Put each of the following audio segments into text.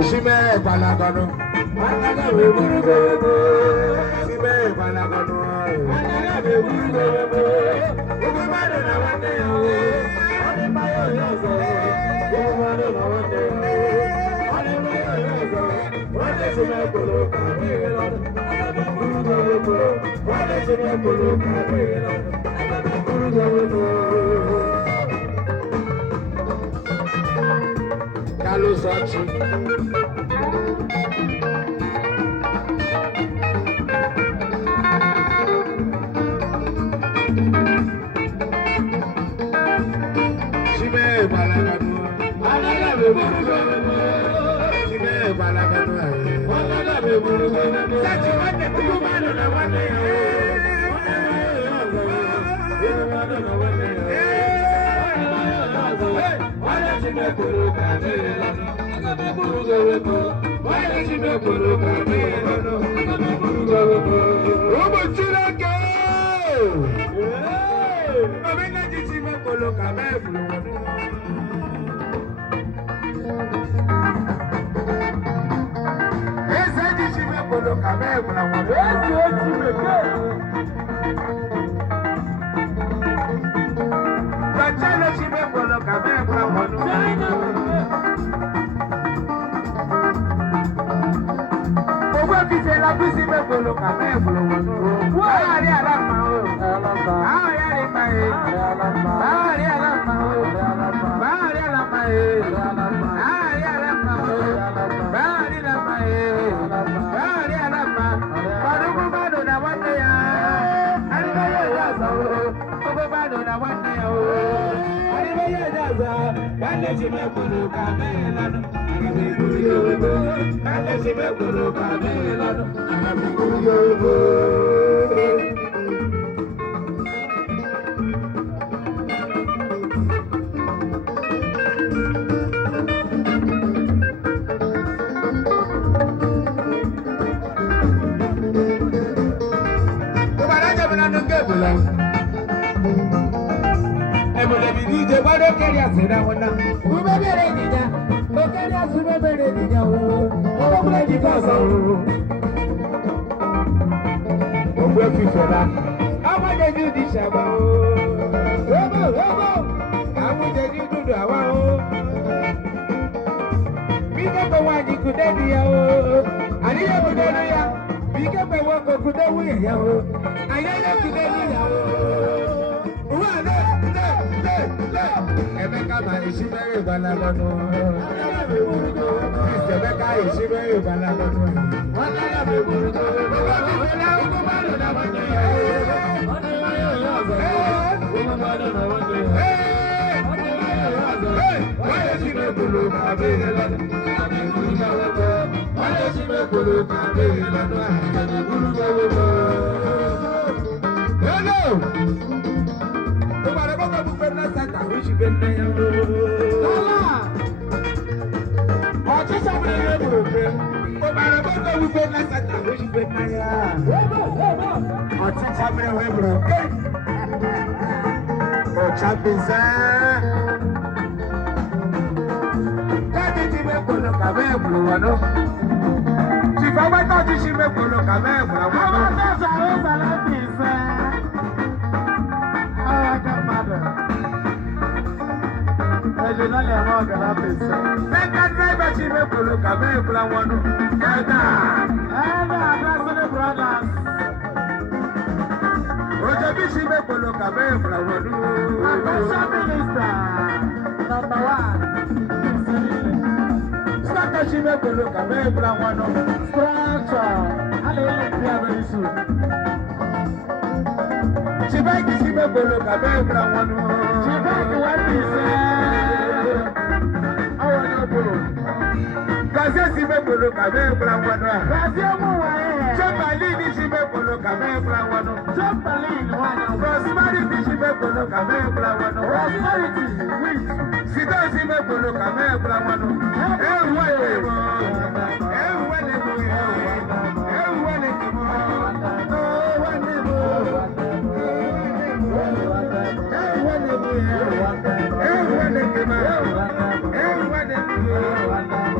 Ishime balagano. Anaga we burugo. Ishime balagano. Anaga we burugo. Ugu madu na wande yo. Ane mayo yozo. Ugu madu na wande yo. Ane mayo yozo. Wande shime kulu kabilo. Anaga burugo. Wande shime kulu kabilo. Anaga burugo. Kalu sachi.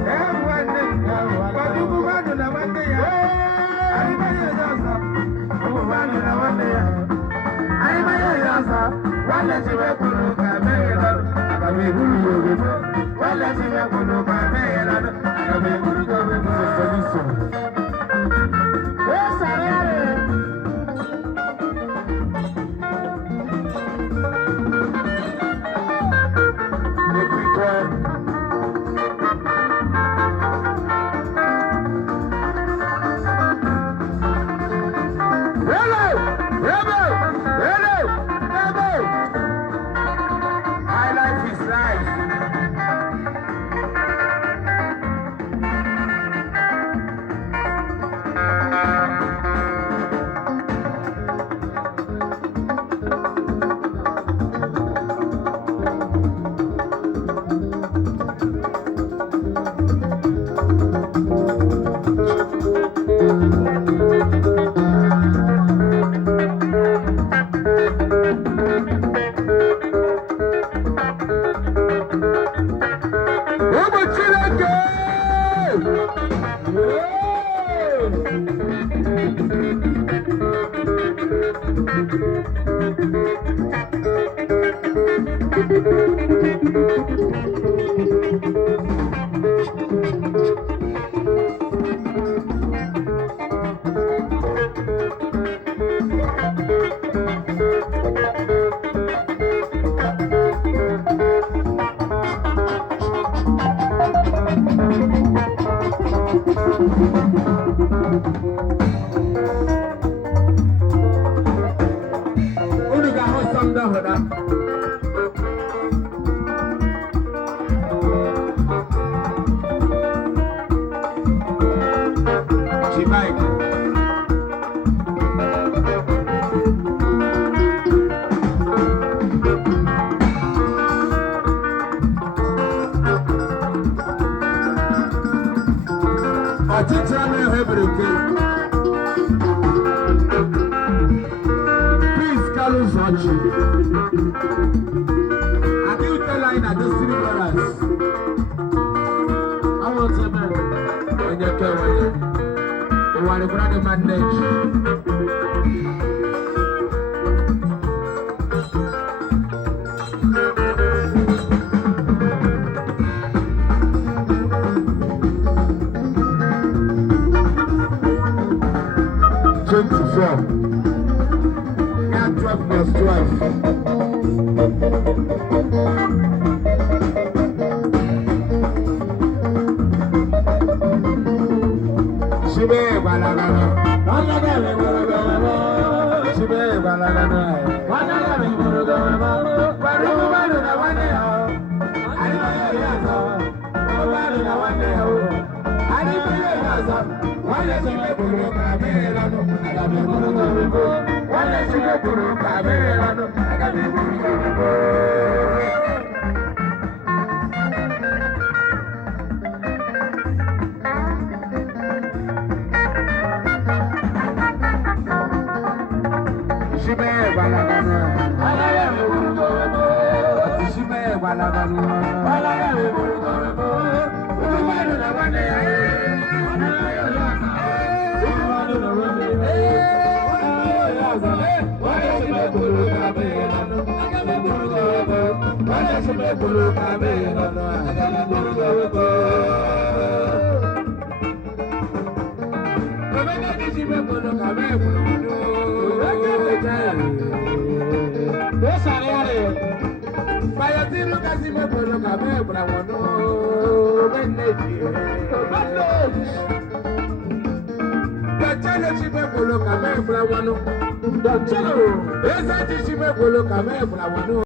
Everyone Nwanne si me kuru ka me yelano. Aga me buru go me bo. Nwanne si me kuru ka me yelano. Aga me buru go me bo. Solution. Please, Carlos Hachi. I do tell line at these three brothers. I want to know when you care when you want to brother manage. Add 12 plus 12. Shibe balagana, balagana balagana, shibe balagana, balagana balagana, baru baru na wane ho, ani baru yazo, baru na wane ho, ani baru yazo, wane shibe bulu kabelano, aga me bulu kabelo, wane shibe bulu kabelano, aga me bulu kabelo. Shibe balagana, balagana bulu kabelo, shibe balagana, balagana bulu kabelo, baru na wane ho. Don't